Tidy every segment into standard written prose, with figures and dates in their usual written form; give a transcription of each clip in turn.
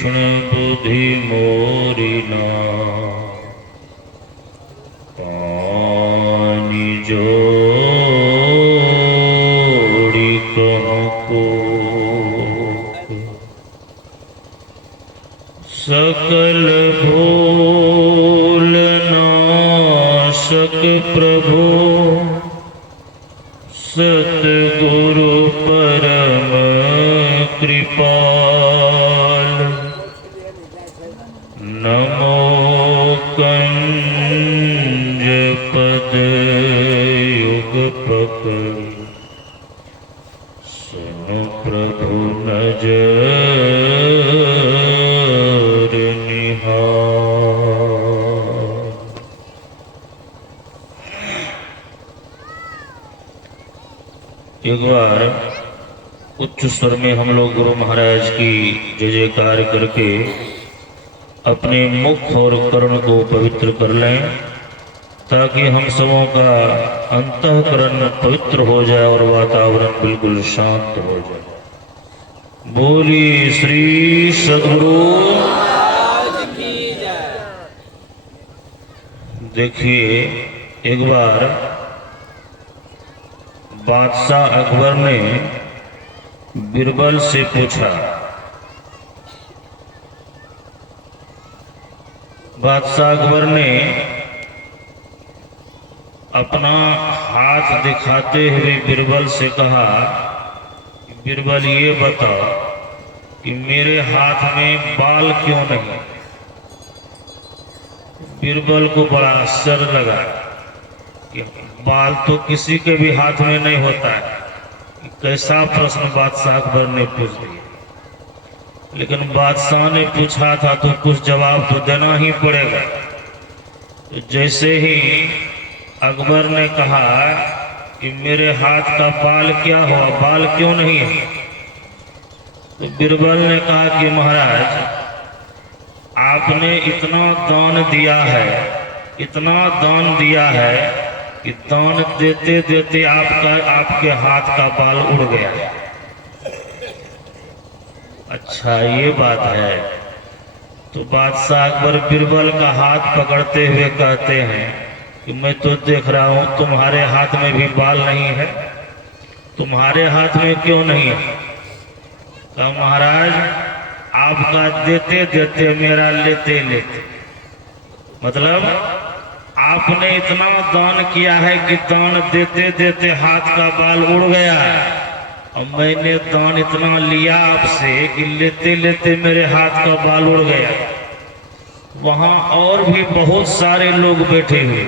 तीक्ष्ण बुद्धि मोरी ना पानी जोड़ी कहो को सकल भूल नाशक प्रभु सतगुरु परम कृपाल नमो कंज पद युग पक सुनो प्रभु नजर निहार। एक बार उच्च स्वर में हम लोग गुरु महाराज की जय जयकार करके अपने मुख और कर्ण को पवित्र कर लें ताकि हम सबों का अंतःकरण पवित्र हो जाए और वातावरण बिल्कुल शांत हो जाए। बोली श्री सद्गुरु। देखिए, एक बार बादशाह अकबर ने बीरबल से पूछा, बादशाह अकबर ने अपना हाथ दिखाते हुए बीरबल से कहा, बीरबल ये बता कि मेरे हाथ में बाल क्यों नहीं। बीरबल को बड़ा आश्चर्य लगा कि बाल तो किसी के भी हाथ में नहीं होता है। कैसा प्रश्न बादशाह अकबर ने पूछ दिया। लेकिन बादशाह ने पूछा था तो कुछ जवाब तो देना ही पड़ेगा। तो जैसे ही अकबर ने कहा कि मेरे हाथ का बाल क्या हुआ, बाल क्यों नहीं है, तो बीरबल ने कहा कि महाराज आपने इतना दान दिया है, इतना दान दिया है कि दान देते देते आपके हाथ का बाल उड़ गया। अच्छा ये बात है। तो बादशाह अकबर बीरबल का हाथ पकड़ते हुए कहते हैं कि मैं तो देख रहा हूं तुम्हारे हाथ में भी बाल नहीं है, तुम्हारे हाथ में क्यों नहीं है। कहा महाराज आपका देते देते मेरा लेते लेते, मतलब आपने इतना दान किया है कि दान देते देते हाथ का बाल उड़ गया और मैंने दान इतना लिया आपसे कि लेते लेते मेरे हाथ का बाल उड़ गया। वहां और भी बहुत सारे लोग बैठे हुए।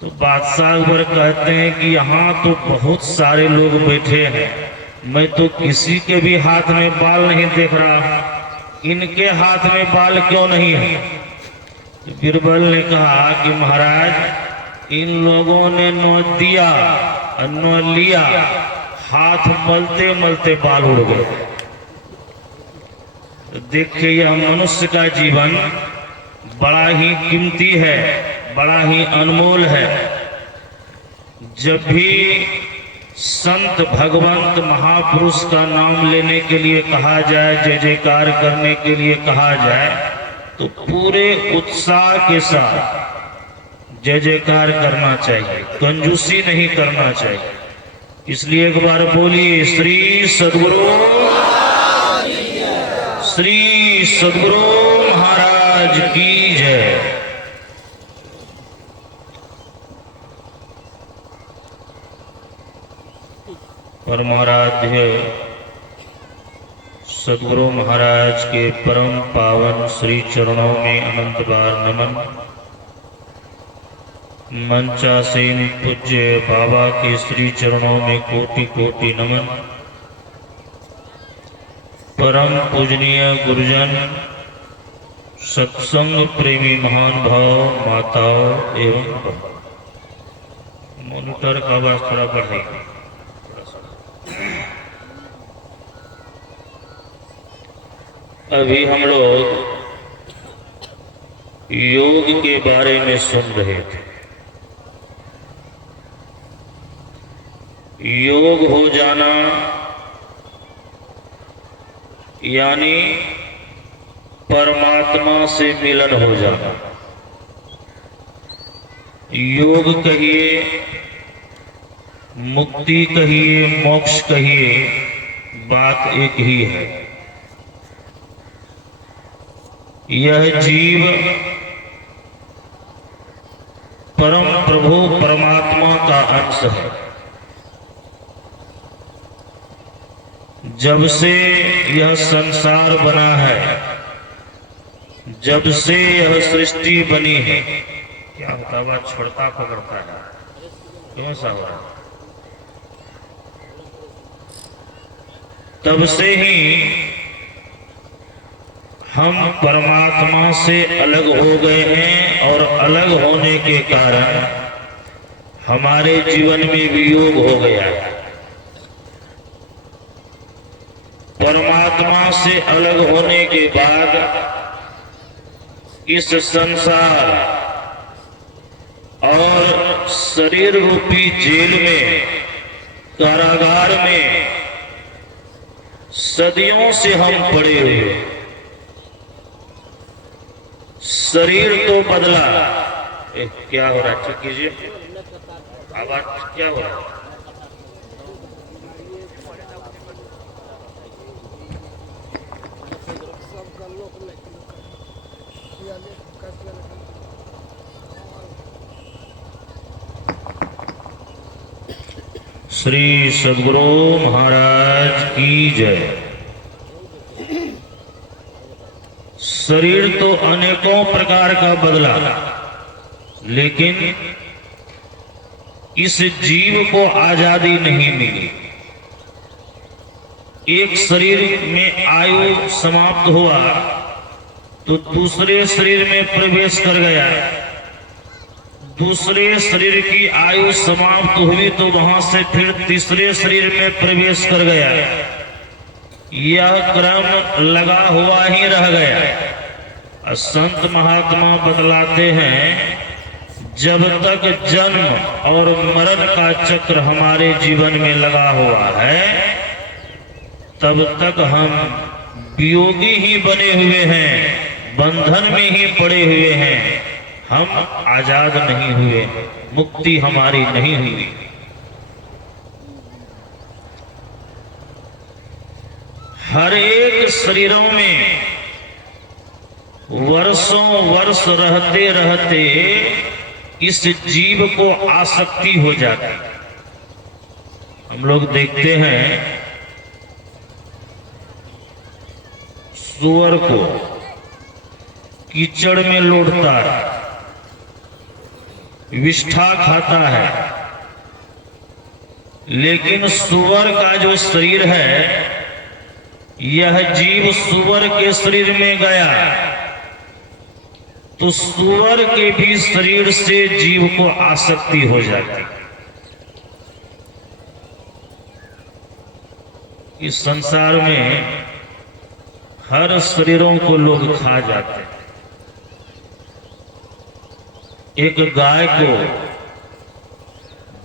तो बादशाह अकबर कहते हैं कि यहाँ तो बहुत सारे लोग बैठे हैं, मैं तो किसी के भी हाथ में बाल नहीं देख रहा, इनके हाथ में बाल क्यों नहीं है। तो बीरबल ने कहा कि महाराज इन लोगों ने न दिया और न लिया, हाथ मलते मलते बाल उड़ गए। तो देखिए यह मनुष्य का जीवन बड़ा ही कीमती है, बड़ा ही अनमोल है। जब भी संत भगवंत महापुरुष का नाम लेने के लिए कहा जाए, जय जयकार करने के लिए कहा जाए, तो पूरे उत्साह के साथ जय जयकार करना चाहिए, कंजूसी नहीं करना चाहिए। इसलिए एक बार बोलिए श्री सद्गुरु, श्री सद्गुरु महाराज की जय। परमाराध्य सद्गुरु महाराज के परम पावन श्री चरणों में अनंत बार नमन। मंचासीन पूज्य बाबा के श्री चरणों में कोटि कोटि नमन। परम पूजनीय गुरुजन, सत्संग प्रेमी महान भाव, माताओं एवं मॉनिटर का आवाज थोड़ा बढ़ाइए। अभी हम लोग योग के बारे में सुन रहे थे। योग हो जाना यानी परमात्मा से मिलन हो जाना। योग कहिए, मुक्ति कहिए, मोक्ष कहिए, बात एक ही है। यह जीव परम प्रभु परमात्मा का अंश है। जब से यह संसार बना है, जब से यह सृष्टि बनी है, क्या होता है, छोड़ता पकड़ता है, क्यों सा हुआ? तब से ही हम परमात्मा से अलग हो गए हैं और अलग होने के कारण हमारे जीवन में वियोग हो गया है। परमात्मा से अलग होने के बाद इस संसार और शरीर रूपी जेल में, कारागार में सदियों से हम पड़े हुए। शरीर तो बदला, क्या हो रहा है? ठीक कीजिए, आवाज क्या हो रहा है? श्री सद्गुरु महाराज की जय। शरीर तो अनेकों प्रकार का बदला, लेकिन इस जीव को आजादी नहीं मिली। एक शरीर में आयु समाप्त हुआ तो दूसरे शरीर में प्रवेश कर गया, दूसरे शरीर की आयु समाप्त हुई तो वहां से फिर तीसरे शरीर में प्रवेश कर गया। यह क्रम लगा हुआ ही रह गया। संत महात्मा बतलाते हैं, जब तक जन्म और मरण का चक्र हमारे जीवन में लगा हुआ है, तब तक हम वियोगी ही बने हुए हैं, बंधन में ही पड़े हुए हैं। हम आजाद नहीं हुए, मुक्ति हमारी नहीं हुई। हर एक शरीरों में वर्षों वर्ष रहते रहते इस जीव को आसक्ति हो जाती। हम लोग देखते हैं सूअर को कीचड़ में लोटता है, विष्ठा खाता है, लेकिन सूअर का जो शरीर है, यह जीव सूअर के शरीर में गया तो सूअर के भी शरीर से जीव को आसक्ति हो जाती। इस संसार में हर शरीरों को लोग खा जाते हैं। एक गाय को,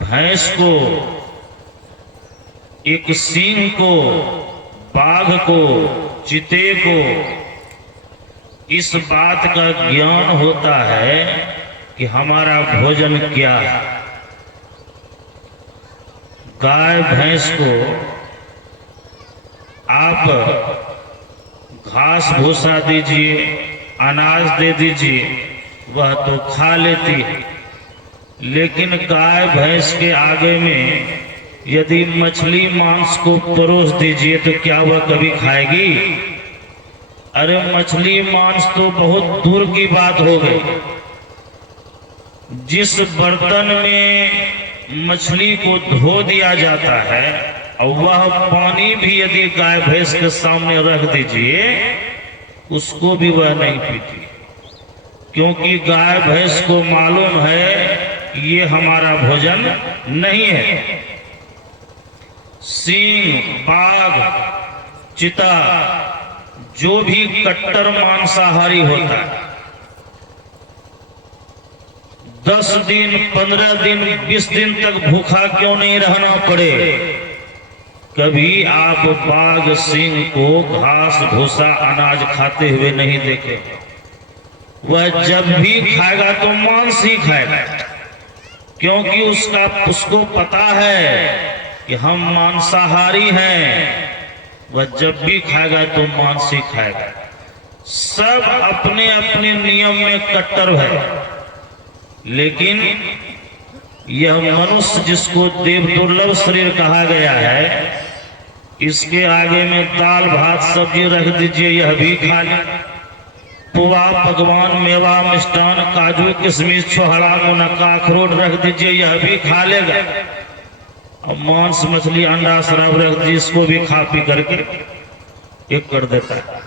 भैंस को, एक सिंह को, बाघ को, चीते को इस बात का ज्ञान होता है कि हमारा भोजन क्या है। गाय भैंस को आप घास भूसा दीजिए, अनाज दे दीजिए, वह तो खा लेती है, लेकिन गाय भैंस के आगे में यदि मछली मांस को परोस दीजिए तो क्या वह कभी खाएगी? अरे मछली मांस तो बहुत दूर की बात हो गई। जिस बर्तन में मछली को धो दिया जाता है और वह पानी भी यदि गाय भैंस के सामने रख दीजिए, उसको भी वह नहीं पीती, क्योंकि गाय भैंस को मालूम है ये हमारा भोजन नहीं है। सिंह, बाघ, चीता, जो भी कट्टर मांसाहारी होता है, 10 दिन, 15 दिन, 20 दिन तक भूखा क्यों नहीं रहना पड़े, कभी आप बाघ सिंह को घास भूसा अनाज खाते हुए नहीं देखे। वह जब भी खाएगा तो मांस ही खाएगा, क्योंकि उसको पता है कि हम मांसाहारी हैं। वह जब भी खाएगा तो मांस ही खाएगा। सब अपने अपने नियम में कट्टर है, लेकिन यह मनुष्य जिसको देव दुर्लभ शरीर कहा गया है, इसके आगे में दाल भात सब्जी रख दीजिए, यह भी खा ले। पुआ पकवान मेवा मिष्ठान काजू किशमिश छोहड़ा मुनक्का अखरोट रख दीजिए, यह भी खा लेगा। और मांस मछली अंडा शराब रख दीजिए, इसको भी खा पी करके एक कर देता है,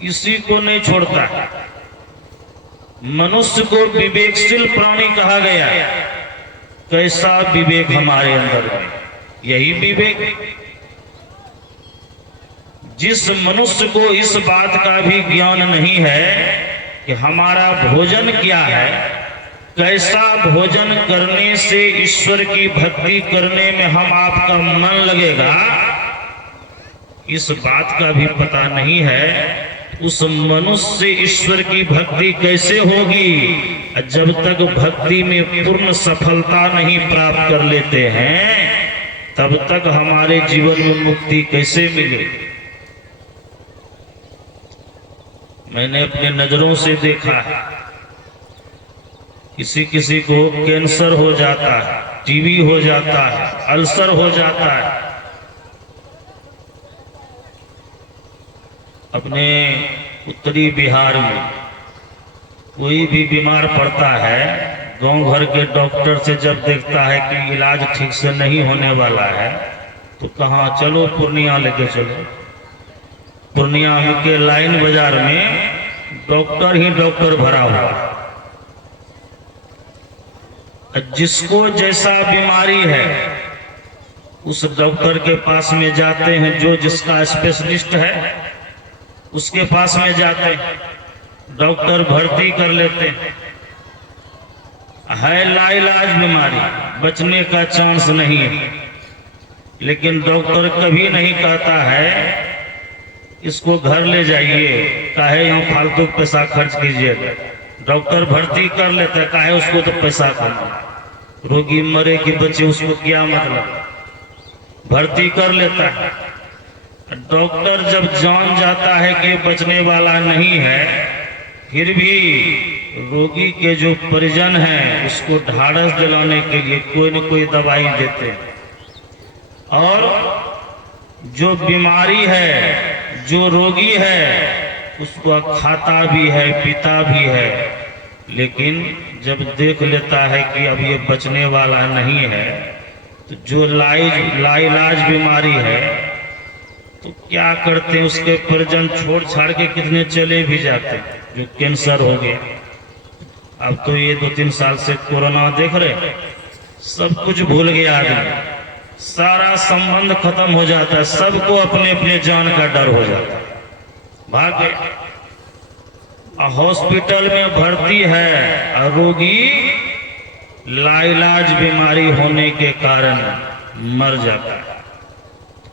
किसी को नहीं छोड़ता। मनुष्य को विवेकशील प्राणी कहा गया। कैसा विवेक हमारे अंदर है, यही विवेक। जिस मनुष्य को इस बात का भी ज्ञान नहीं है कि हमारा भोजन क्या है, कैसा भोजन करने से ईश्वर की भक्ति करने में हम आपका मन लगेगा, इस बात का भी पता नहीं है, उस मनुष्य से ईश्वर की भक्ति कैसे होगी। जब तक भक्ति में पूर्ण सफलता नहीं प्राप्त कर लेते हैं, तब तक हमारे जीवन में मुक्ति कैसे मिलेगी। मैंने अपने नजरों से देखा है, किसी किसी को कैंसर हो जाता है, टीबी हो जाता है, अल्सर हो जाता है। अपने उत्तरी बिहार में कोई भी बीमार पड़ता है, गांव भर के डॉक्टर से जब देखता है कि इलाज ठीक से नहीं होने वाला है, तो कहाँ चलो पूर्णिया लेके चलो। पूर्णिया के लाइन बाजार में डॉक्टर ही डॉक्टर भरा हुआ। जिसको जैसा बीमारी है उस डॉक्टर के पास में जाते हैं, जो जिसका स्पेशलिस्ट है उसके पास में जाते हैं, डॉक्टर भर्ती कर लेते है। लाइलाज बीमारी, बचने का चांस नहीं है, लेकिन डॉक्टर कभी नहीं कहता है इसको घर ले जाइए, काहे यहाँ फालतू पैसा खर्च कीजिएगा। डॉक्टर भर्ती कर लेता है, काहे उसको तो पैसा कमाना, रोगी मरे कि बचे उसको क्या मतलब, भर्ती कर लेता है। डॉक्टर जब जान जाता है कि बचने वाला नहीं है, फिर भी रोगी के जो परिजन हैं उसको ढाढ़स दिलाने के लिए कोई न कोई दवाई देते हैं। और जो बीमारी है, जो रोगी है, उसको खाता भी है पीता भी है, लेकिन जब देख लेता है कि अब ये बचने वाला नहीं है, तो जो लाइलाज बीमारी है, तो क्या करते हैं, उसके परिजन छोड़ छाड़ के कितने चले भी जाते हैं। जो कैंसर हो गया, अब तो ये 2-3 साल से कोरोना देख रहे, सब कुछ भूल गया आदमी, सारा संबंध खत्म हो जाता है, सबको अपने अपने जान का डर हो जाता है, भाग गए। हॉस्पिटल में भर्ती है, रोगी लाइलाज बीमारी होने के कारण मर जाता है।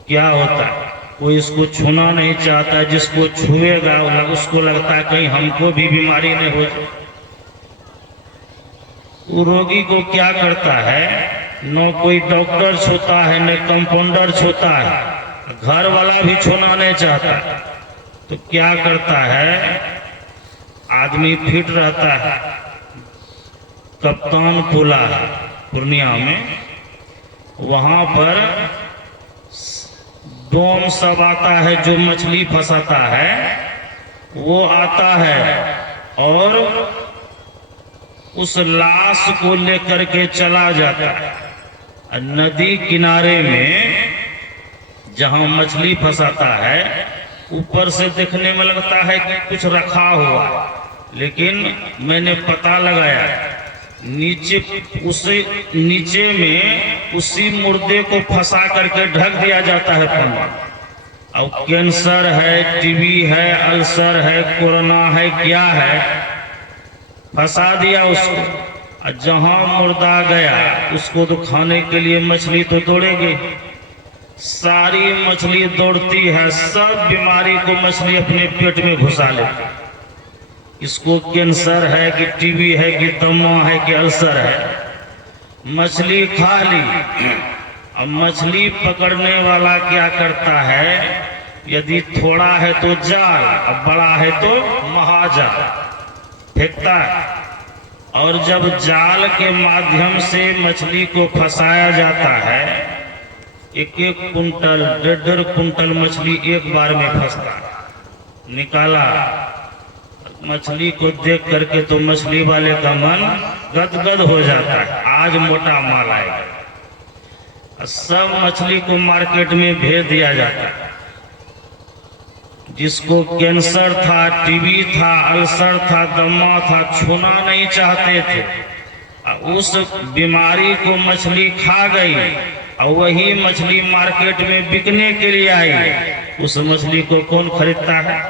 क्या होता है, कोई इसको छूना नहीं चाहता, जिसको छुएगा उसको लगता है कहीं हमको भी बीमारी नहीं हो जाए। वो रोगी को क्या करता है, न कोई डॉक्टर छूता है न कंपाउंडर छूता है, घर वाला भी छूना नहीं चाहता, तो क्या करता है, आदमी फिट रहता है। कप्तान पुला है पूर्णिया में, वहां पर डोम सब आता है, जो मछली फंसाता है वो आता है और उस लाश को लेकर के चला जाता है। नदी किनारे में जहां मछली फंसाता है, ऊपर से देखने में लगता है कि कुछ रखा हुआ, लेकिन मैंने पता लगाया नीचे में उसी मुर्दे को फंसा करके ढक दिया जाता है पन्ना। अब कैंसर है, टीबी है, अल्सर है, कोरोना है, क्या है, फंसा दिया उसको। जहां मुर्दा गया उसको तो खाने के लिए मछली तो दौड़ेगी, सारी मछली दौड़ती है, सब बीमारी को मछली अपने पेट में घुसा लेती है। इसको कैंसर है कि टीबी है कि दमा है कि अल्सर है, मछली खा ली। अब मछली पकड़ने वाला क्या करता है, यदि थोड़ा है तो जाल, अब बड़ा है तो महाजाल फेंकता है। और जब जाल के माध्यम से मछली को फंसाया जाता है, एक एक कुंटल 1.5 कुंटल मछली एक बार में फंसता है। निकाला, मछली को देख करके तो मछली वाले का मन गदगद हो जाता है, आज मोटा माल आएगा। सब मछली को मार्केट में भेज दिया जाता है। जिसको कैंसर था, टीबी था, अल्सर था, दमा था, छूना नहीं चाहते थे, उस बीमारी को मछली खा गई और वही मछली मार्केट में बिकने के लिए आई। उस मछली को कौन खरीदता है?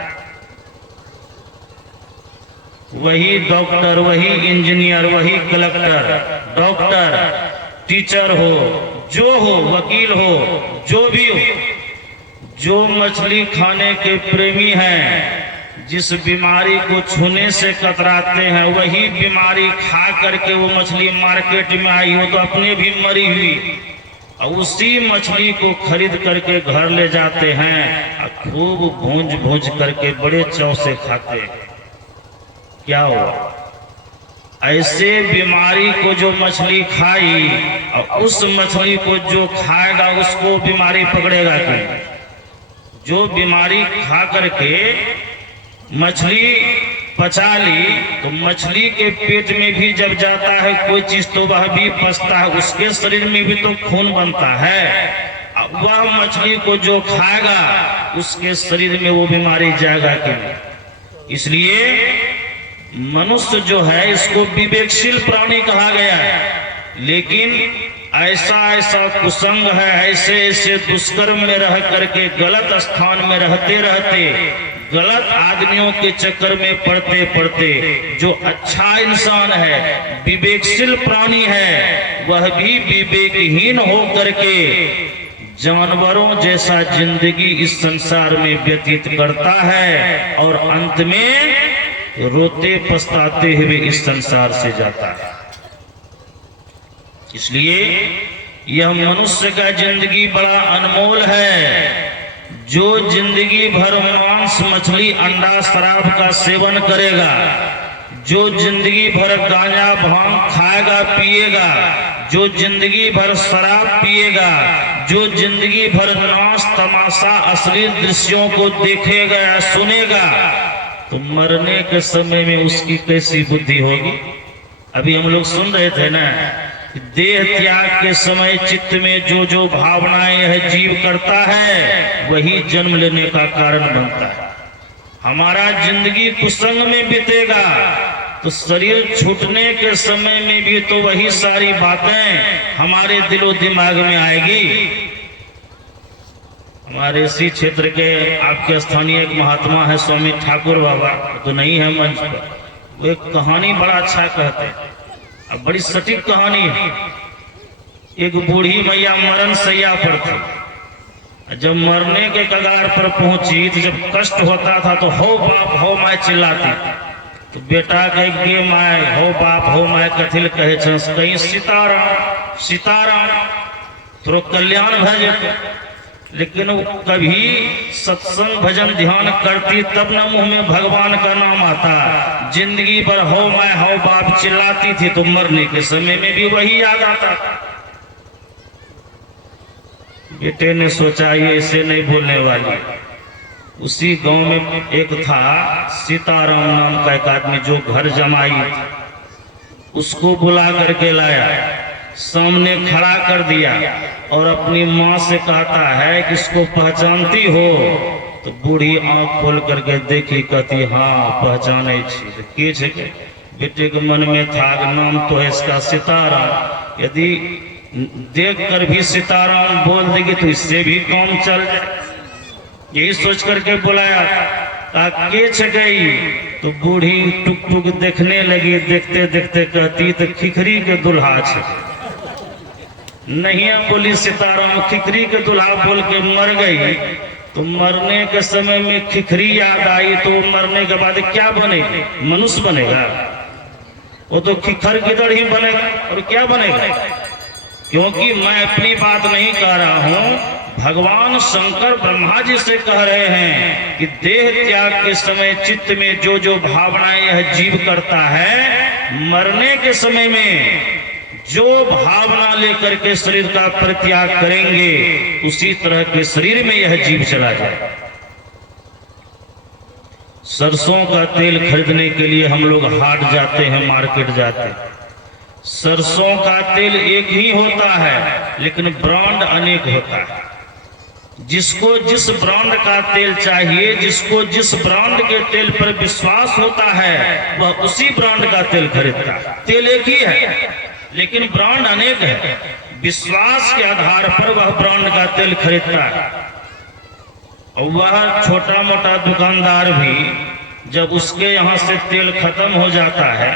वही डॉक्टर, वही इंजीनियर, वही कलेक्टर, डॉक्टर, टीचर हो, जो हो, वकील हो, जो भी हो, जो मछली खाने के प्रेमी हैं, जिस बीमारी को छूने से कतराते हैं, वही बीमारी खा करके वो मछली मार्केट में आई हो तो अपने भी मरी हुई, और उसी मछली को खरीद करके घर ले जाते हैं और खूब भूंज भूंज करके बड़े चाव से खाते हैं। क्या हुआ? ऐसे बीमारी को जो मछली खाई और उस मछली को जो खाएगा उसको बीमारी पकड़ेगा क्यों? जो बीमारी खा करके मछली पचा ली तो मछली के पेट में भी जब जाता है कोई चीज तो वह भी पचता है, उसके शरीर में भी तो खून बनता है। वह मछली को जो खाएगा उसके शरीर में वो बीमारी जाएगा क्यों? इसलिए मनुष्य जो है इसको विवेकशील प्राणी कहा गया है। लेकिन ऐसा ऐसा कुसंग है, ऐसे ऐसे दुष्कर्म में रह करके गलत स्थान में रहते रहते, गलत आदमियों के चक्कर में पड़ते पड़ते, जो अच्छा इंसान है, विवेकशील प्राणी है, वह भी विवेकहीन हो करके जानवरों जैसा जिंदगी इस संसार में व्यतीत करता है और अंत में रोते पछताते हुए इस संसार से जाता है। इसलिए यह मनुष्य का जिंदगी बड़ा अनमोल है। जो जिंदगी भर मांस, मछली, अंडा, शराब का सेवन करेगा, जो जिंदगी भर गांजा भांग खाएगा पिएगा, जो जिंदगी भर शराब पिएगा, जो जिंदगी भर नाच तमाशा अश्लील दृश्यों को देखेगा या सुनेगा, तो मरने के समय में उसकी कैसी बुद्धि होगी? अभी हम लोग सुन रहे थे ना, देह त्याग के समय चित्त में जो जो भावनाएं है जीव करता है वही जन्म लेने का कारण बनता है। हमारा जिंदगी कुसंग में बीतेगा तो शरीर छूटने के समय में भी तो वही सारी बातें हमारे दिलो दिमाग में आएगी। हमारे इसी क्षेत्र के आपके स्थानीय एक महात्मा है स्वामी ठाकुर बाबा, तो नहीं है मंच पर, वो एक कहानी बड़ा अच्छा कहते हैं, अब बड़ी सटीक कहानी है। एक बूढ़ी मैया मरण सैया पर थी, जब मरने के कगार पर पहुंची तो जब कष्ट होता था तो हो बाप हो माय चिल्लाती, तो बेटा कह गे माय हो बाप हो माय कथिल कहे छस, कहीं सीताराम सीताराम थोड़ा कल्याण भजे। लेकिन वो कभी सत्संग भजन ध्यान करती तब न मुंह में भगवान का नाम आता। जिंदगी भर हो मैं हो बाप चिल्लाती थी तो मरने के समय में भी वही याद आता। बेटे ने सोचा ये ऐसे नहीं बोलने वाली। उसी गांव में एक था सीताराम नाम का एक आदमी जो घर जमाई, उसको बुला करके लाया, सामने खड़ा कर दिया और अपनी माँ से कहता है कि इसको पहचानती हो? तो बूढ़ी आंख खोल करके देखी, कहती हाँ पहचाने छी। बेटे के मन में था नाम तो है इसका सीताराम, यदि देख कर भी सीताराम बोल देगी तो इससे भी काम चल जाए। यही सोच करके बुलाया, के गई तो बूढ़ी टुक टुक देखने लगी, देखते देखते कहती तो खिखरी के दुल्हा छे, नैया बोली सीताराम, खिखरी के दुल्हा बोल के मर गई, तो मरने के समय में खिखरी याद आई, तो मरने के बाद क्या बनेगी? मनुष्य बनेगा? वो तो खिखर गिदड़ ही बनेगा, और क्या बनेगा? क्योंकि मैं अपनी बात नहीं कह रहा हूं, भगवान शंकर ब्रह्मा जी से कह रहे हैं कि देह त्याग के समय चित्त में जो जो भावनाएं यह जीव करता है, मरने के समय में जो भावना लेकर के शरीर का परित्याग करेंगे, उसी तरह के शरीर में यह जीव चला जाए। सरसों का तेल खरीदने के लिए हम लोग हाट जाते हैं, मार्केट जाते हैं। सरसों का तेल एक ही होता है, लेकिन ब्रांड अनेक होता है। जिसको जिस ब्रांड का तेल चाहिए, जिसको जिस ब्रांड के तेल पर विश्वास होता है, वह उसी ब्रांड का तेल खरीदता है। तेल एक ही है, लेकिन ब्रांड अनेक है। विश्वास के आधार पर वह ब्रांड का तेल खरीदता है। और वह छोटा मोटा दुकानदार भी जब उसके यहाँ से तेल खत्म हो जाता है,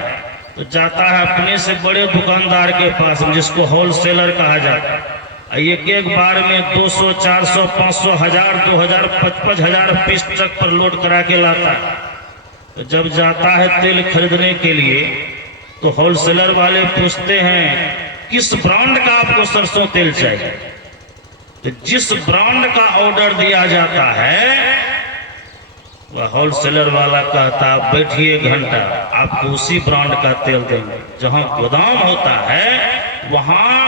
तो जाता है अपने से बड़े दुकानदार के पास, जिसको होलसेलर कहा जाता है। एक एक बार में 200, 400, 500, 1000, 2000, 55,000 पीस ट्रक पर लोड करा के लाता है। तो जब जाता है तेल खरीदने के लिए, तो होलसेलर वाले पूछते हैं किस ब्रांड का आपको सरसों तेल चाहिए। तो जिस ब्रांड का ऑर्डर दिया जाता है, वह होलसेलर वाला कहता है बैठिए घंटा, आपको उसी ब्रांड का तेल देंगे। जहां गोदाम होता है, वहां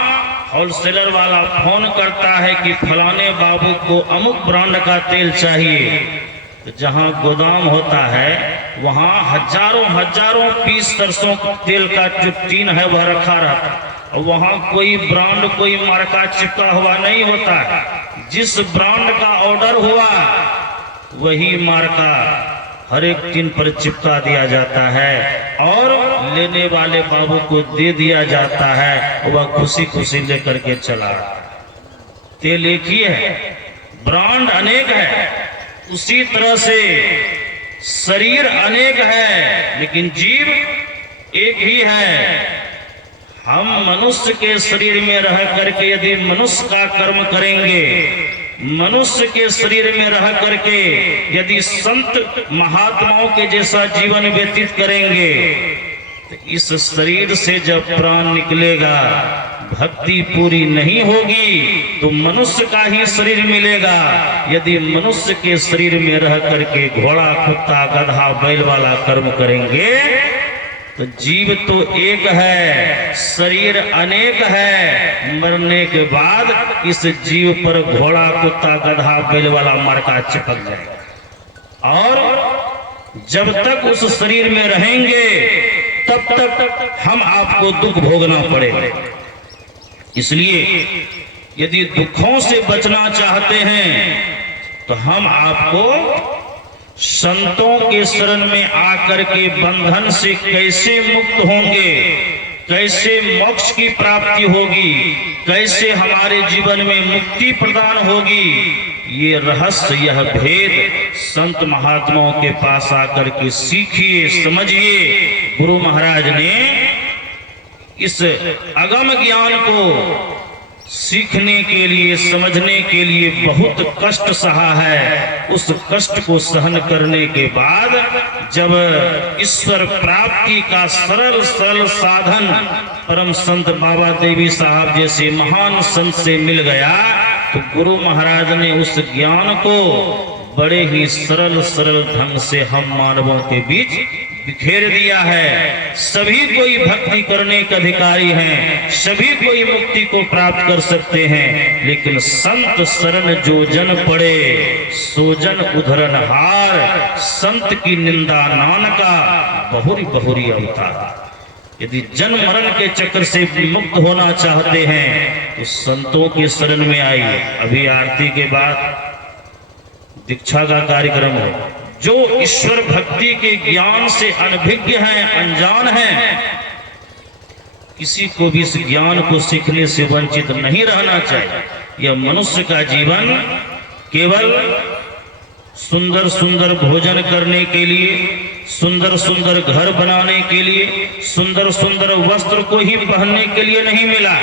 होलसेलर वाला फोन करता है कि फलाने बाबू को अमुक ब्रांड का तेल चाहिए। तो जहां गोदाम होता है, वहां हजारों हजारों पीस सरसों तेल का जो टीन है वह रखा रहता है, और वहां कोई ब्रांड, कोई मार्का चिपका हुआ नहीं होता है। जिस ब्रांड का ऑर्डर हुआ, वही मार्का हर एक टीन पर चिपका दिया जाता है, और लेने वाले बाबू को दे दिया जाता है। वह खुशी खुशी लेकर के चला। तेल एक ही है, ब्रांड अनेक है। उसी तरह से शरीर अनेक है, लेकिन जीव एक ही है। हम मनुष्य के शरीर में रह करके यदि मनुष्य का कर्म करेंगे, मनुष्य के शरीर में रह करके यदि संत महात्माओं के जैसा जीवन व्यतीत करेंगे, तो इस शरीर से जब प्राण निकलेगा, भक्ति पूरी नहीं होगी तो मनुष्य का ही शरीर मिलेगा। यदि मनुष्य के शरीर में रह करके घोड़ा, कुत्ता, गधा, बैल वाला कर्म करेंगे, तो जीव तो एक है, शरीर अनेक है। मरने के बाद इस जीव पर घोड़ा, कुत्ता, गधा, बैल वाला मार्का चिपक जाएगा, और जब तक उस शरीर में रहेंगे तब तक हम आपको दुख भोगना पड़ेगा। इसलिए यदि दुखों से बचना चाहते हैं, तो हम आपको संतों के शरण में आकर के बंधन से कैसे मुक्त होंगे, कैसे मोक्ष की प्राप्ति होगी, कैसे हमारे जीवन में मुक्ति प्रदान होगी, ये रहस्य, यह भेद संत महात्माओं के पास आकर के सीखिए, समझिए। गुरु महाराज ने इस अगम ज्ञान को सीखने के लिए, समझने के लिए बहुत कष्ट सहा है। उस कष्ट को सहन करने के बाद जब ईश्वर प्राप्ति का सरल सरल साधन परम संत बाबा देवी साहब जैसे महान संत से मिल गया, तो गुरु महाराज ने उस ज्ञान को बड़े ही सरल सरल ढंग से हम मानवों के बीच बिखेर दिया है। सभी कोई भक्ति करने के अधिकारी हैं, सभी कोई मुक्ति को प्राप्त कर सकते हैं, लेकिन संत शरण जो जन पड़े सो जन उधरन हार, संत की निंदा नानका बहुरी बहुरी अवतार। यदि जन्म मरण के चक्र से मुक्त होना चाहते हैं तो संतों के शरण में आइए। अभी आरती के बाद दीक्षा का कार्यक्रम हो। जो ईश्वर भक्ति के ज्ञान से अनभिज्ञ हैं, अनजान हैं, किसी को भी इस ज्ञान को सीखने से वंचित नहीं रहना चाहिए। यह मनुष्य का जीवन केवल सुंदर सुंदर भोजन करने के लिए, सुंदर सुंदर घर बनाने के लिए, सुंदर सुंदर वस्त्र को ही पहनने के लिए नहीं मिला।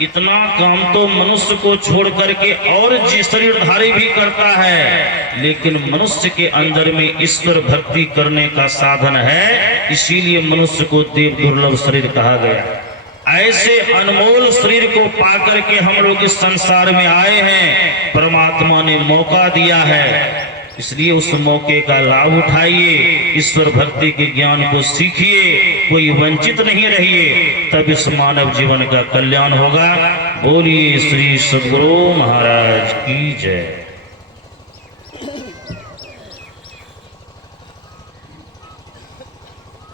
इतना काम तो मनुष्य को छोड़ करके और शरीरधारी भी करता है, लेकिन मनुष्य के अंदर में ईश्वर भक्ति करने का साधन है, इसीलिए मनुष्य को देव दुर्लभ शरीर कहा गया। ऐसे अनमोल शरीर को पाकर के हम लोग इस संसार में आए हैं, परमात्मा ने मौका दिया है, इसलिए उस मौके का लाभ उठाइए, ईश्वर भक्ति के ज्ञान को सीखिए, कोई वंचित नहीं रहिए, तब इस मानव जीवन का कल्याण होगा। बोलिए श्री सद्गुरु महाराज की जय।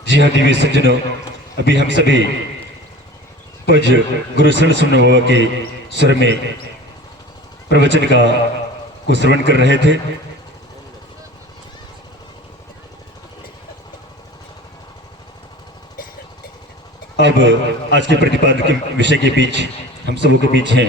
जी हाँ दिव्य सज्जनों, अभी हम सभी पज गुरु शरण सुमन बाबा के स्वर में प्रवचन को श्रवण कर रहे थे। अब आज के प्रतिपादन के विषय के बीच हम सबों के बीच हैं